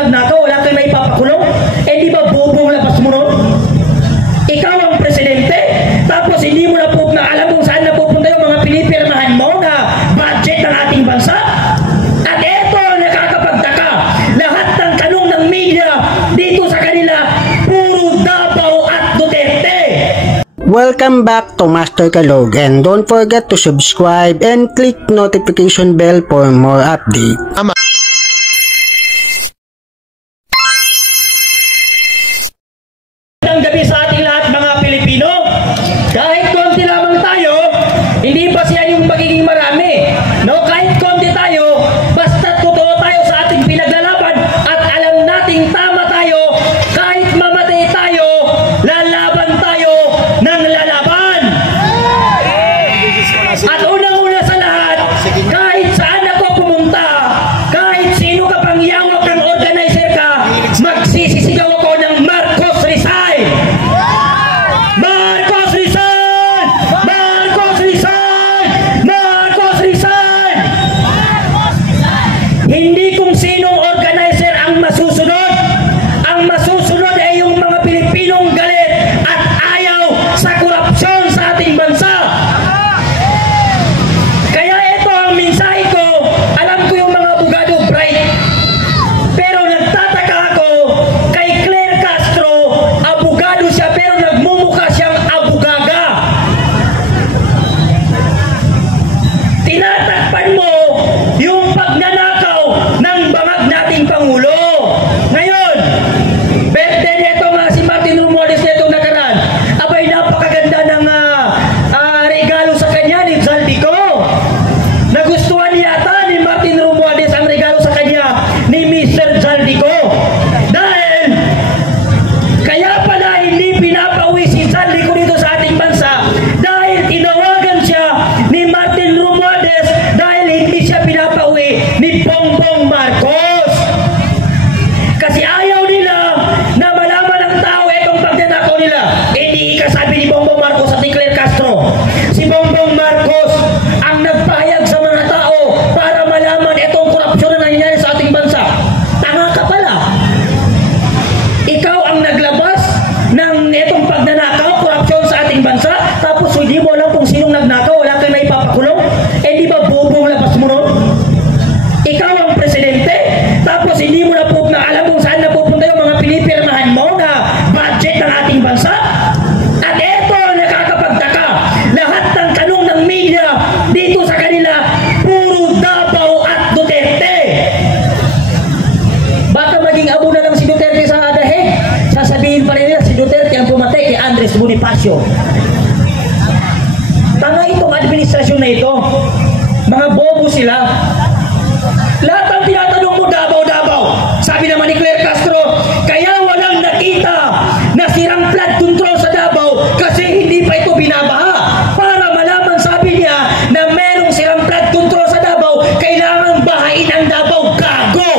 nagnakaw, wala kang maipapakulong. Eh di ba bubong labas mo nun? Ikaw ang presidente, tapos hindi mo na alam kung saan napupunta yung mga pinipirmahan mo na budget ng ating bansa. At eto, nakakapagtaka, lahat ng tanong ng media dito sa kanila, puro Davao at Duterte. Welcome back to Master Kalog, and don't forget to subscribe and click notification bell for more update. Ang gabi sa ating lahat mga Pilipino, kahit konti lamang tayo, hindi pa siya yung magiging marami. No, kahit konti tayo, basta totoo tayo sa ating pinaglalaban at alam nating tama tayo, kahit mamatay tayo, lalaban tayo ng lalaban. At unang-una sa lahat, kahit saan ako pumunta, kahit sino ka pang yawak ng organizer ka, magsisisigaw ako ng Marcos Rizal! Marcos Rizal! Marcos Rizal! Marcos Rizal! Hindi kung sinong organizer ang masusunod. Ang masusunod ay yung mga Pilipinong galit at ayaw sa korupsyon sa ating bansa. Kaya ito ang mensahe ko. Alam ko yung mga abogado bright. Pero nagtataka ako kay Claire Castro, abogado siya pero nagmumukha siyang abugaga. Tinatakpan mo yung pagnanakaw ng bangag nating Pangulo. Ngayon, birthday nito nga si Martin Romualdez nito nakaraan. Abay, napakaganda ng regalo sa kanya ni Zaldico. Nagustuhan yata ni Martin Romualdez ang regalo sa kanya ni Mr. Zaldico. Dahil kaya pala hindi pinapauwi si Zaldico dito sa ating bansa dahil tinawagan siya ni Martin Romualdez dahil hindi siya pinapauwi ni Bongbong Marcos. Kasi ayaw nila na malaman ng tao itong pagnanakaw nila. Hindi ikasabi ni Bongbong Marcos at ni Claire Castro. Si Bongbong Marcos ang nagpahayag sa mga tao para malaman itong korupsyon na nangyayari sa ating bansa. Tanga ka pala. Ikaw ang naglabas ng itong pagnanakaw, korupsyon sa ating bansa, tapos hindi mo alam kung sinong nagnakaw, wala kang naipapakulong. Eh di ba bubong labas mo nun? Ikaw ang presidente, tapos hindi mo na alam kung saan napupunta yung mga pinipirmahan mo na budget ng ating bansa. At eto, nakakapagtaka, lahat ng tanong ng media dito sa kanila, puro Davao at Duterte. Baka maging abo na lang si Duterte sa dahig, sasabihin pa rin nila si Duterte ang pumatay kay Andres Bonifacio. Tanga itong administrasyon na ito. Mga bobo sila. Lahat ang tinatanong mo, Davao, Davao. Sabi naman ni Claire Castro, kaya walang nakita na sirang flood control sa Davao kasi hindi pa ito binabaha. Para malaman, sabi niya, na merong sirang flood control sa Davao, kailangan bahain ang Davao. Gago!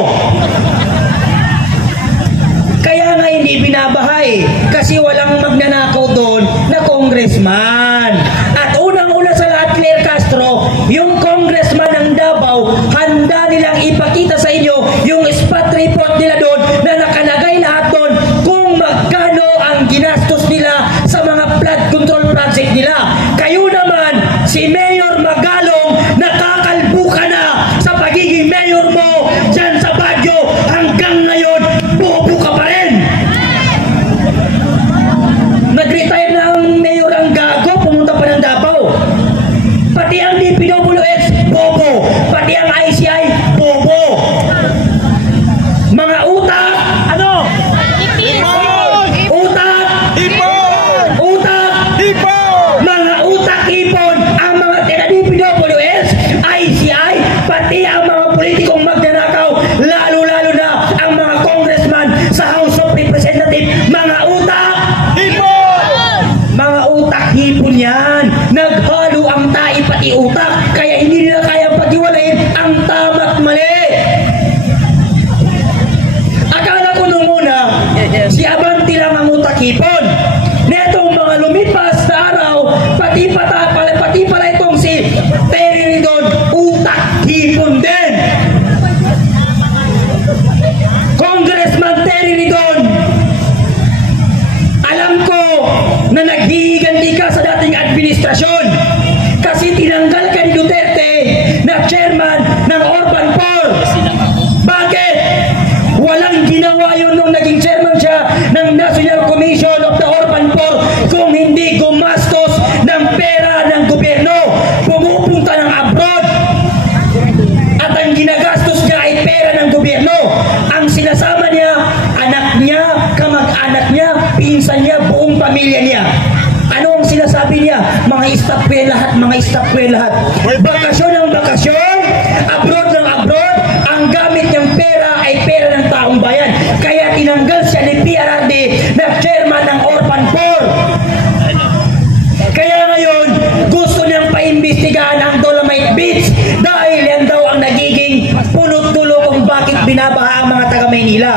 Kaya nga hindi binabahay kasi walang magnanakaw doon na Congress. staff ko yan lahat, mga staff ko yan lahat. Bakasyon ng bakasyon, abroad ng abroad, ang gamit niyang pera ay pera ng taong bayan. Kaya tinanggal siya ni PRRD na chairman ng Orphan Corps. Kaya ngayon, gusto niyang paimbestigahan ang Dolomite Beach dahil yan daw ang nagiging punot-dulo kung bakit binabaha ang mga taga-Maynila.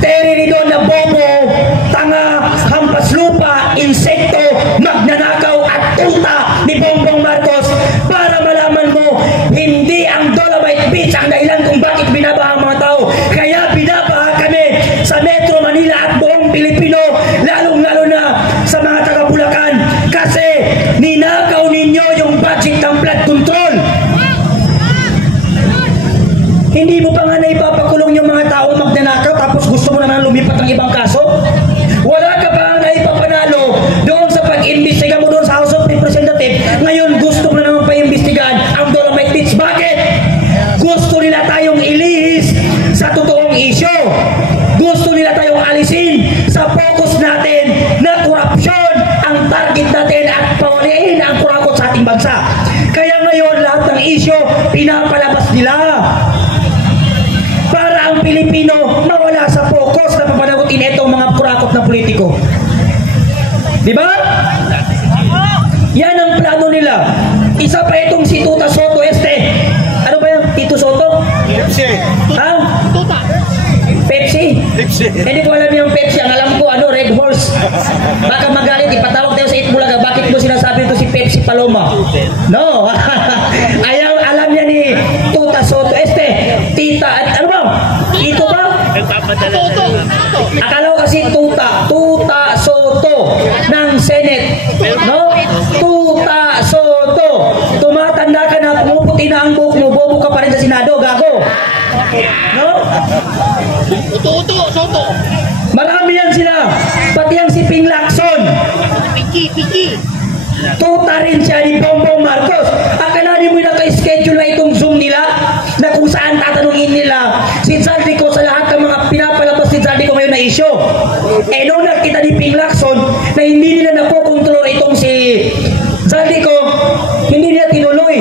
Terry Ridon na bobo, tanga, hampas lupa, insekto, magnanakaw at tuta ni Bongbong Marcos para malaman mo, hindi ang Dolomite Beach ang dahilan kung bakit binabaha ang mga tao. Kaya binabaha kami sa Metro Manila at buong Pilipino, lalong-lalo na sa mga taga-Bulacan kasi ninakaw ninyo yung budget ng flood control. Hindi mo pa nga naipapakulong yung mga tao magnanakaw tapos gusto mo naman lumipat ng ibang kaso? Wala ka pa nga naipapanalo doon sa pag-imbestiga mo doon sa House of Representatives. Ngayon gusto mo na naman pa-imbestigahan ang Dolomite Beach. Bakit? Gusto nila tayong ilihis sa totoong isyo. Gusto nila tayong alisin sa focus natin na korupsyon ang target natin at pawaliin ang kurakot sa ating bansa. Kaya ngayon lahat ng isyo pinapalabas nila para ang Pilipino mawala sa focus na papanagutin itong mga kurakot na politiko. Di ba? Yan ang plano nila. Isa pa itong si Tuta Soto Este. Ano ba yan? Tito Soto? Pepsi. Ha? Pepsi? Hindi ko alam yung Pepsi. Ang alam ko, Red Horse. Baka magalit, ipatawag tayo sa Itbulaga. Bakit mo sinasabi ito si Pepsi Paloma? No. Ayaw, alam niya ni Tuta Soto Este. Tita, at ano ba? Tito ba? Akala ko kasi Tuta Soto ng Senate. No? Tuta Soto. Tumatanda ka na, pumuputi na ang buhok mo, bobo ka pa rin sa Senado, gago. No? Soto. Marami yan sila. Pati ang si Ping Lacson. Piki. Tuta rin siya ni Bongbong Marcos. Akala niyo mo naka-schedule na itong Zoom nila na kung saan tatanungin nila si Zaldico sa lahat ng mga pinapalabas ni Zaldico ngayon na issue. Nung nakita ni Ping Lacson na hindi nila napokontrol itong si Zaldico, hindi nila tinuloy.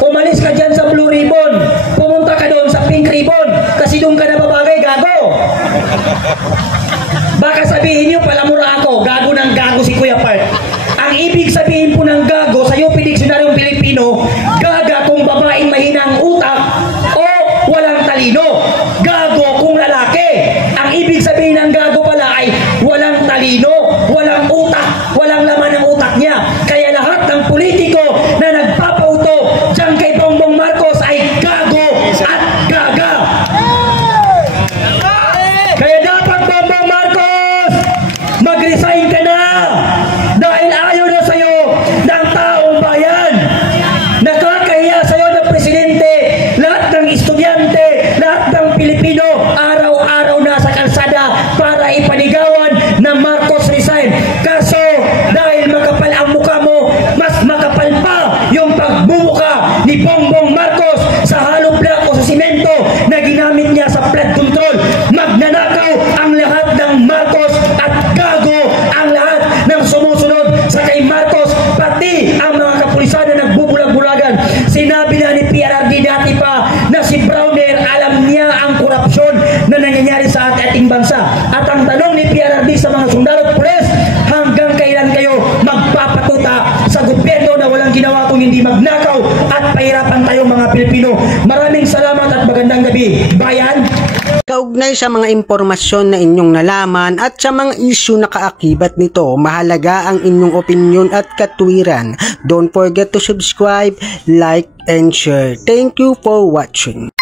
Umalis ka dyan sa Blue Ribbon, pumunta ka doon sa Pink Ribbon kasi doon ka nababagay, gago. Baka sabihin nyo, palamura ako, gago ng gago si Kuya Part. Ang ibig sabihin po ng gago sa UP Dictionaryong Pilipino, gaga kung babaeng mahinang utak o walang talino. Gago kung lalaki. Ang ibig sabihin ng gago pala ay walang talino, walang utak, walang laman ng utak niya. Kaya lahat ng politiko na nagpapauto dyan kay Bongbong Marcos ay gago at gaga. Kaya dapat Bongbong Marcos, mag-resign ka na dahil ayaw na sa'yo ng taong bayan. Nakakahiya sa'yo ng presidente, lahat ng estudyante, lahat ng Pilipino, araw-araw na sa kalsada para ipanigawan na Marcos resign. Kaso dahil makapal ang mukha mo, mas makapal pa yung pagbubuka ni Bongbong Marcos sa hollow block o sa simento na ginamit niya sa flood control. Magnanakaw ang lahat ng Marcos at gago ang lahat ng sumusunod sa kay Marcos, pati ang mga kapulisan na nagbubulag-bulagan. Sinabi na ni PRRD dati pa na si Browner alam niya ang korupsyon na nangyayari sa ating bansa. At ang tanong ni PRRD sa mga sundalo at pulis, hanggang kailan kayo magpapatuta sa gobyerno na walang ginawa kung hindi magnakaw at pahirapan tayo mga Pilipino. Maraming salamat at magandang gabi, bayan. Kaugnay sa mga impormasyon na inyong nalaman at sa mga issue na kaakibat nito, mahalaga ang inyong opinion at katwiran. Don't forget to subscribe, like, and share. Thank you for watching.